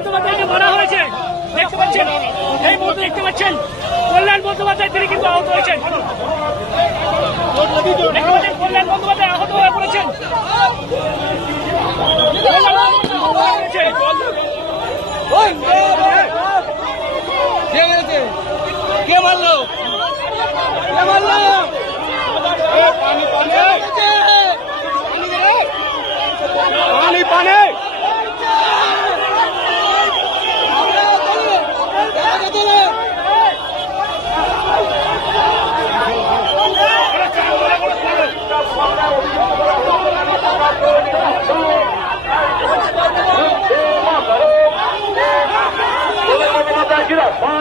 বন্দ্যোপাধ্যায়কে মারা হয়েছে, দেখতে পাচ্ছেন, এই মুহূর্তে দেখতে পাচ্ছেন কল্যাণ বন্দ্যোপাধ্যায় তিনি কিন্তু আহত হয়েছেন। দেখতে পাচ্ছেন কল্যাণ বন্দ্যোপাধ্যায় আহত হয়ে পড়েছেন। কে মারলো? পানি পানি Get up!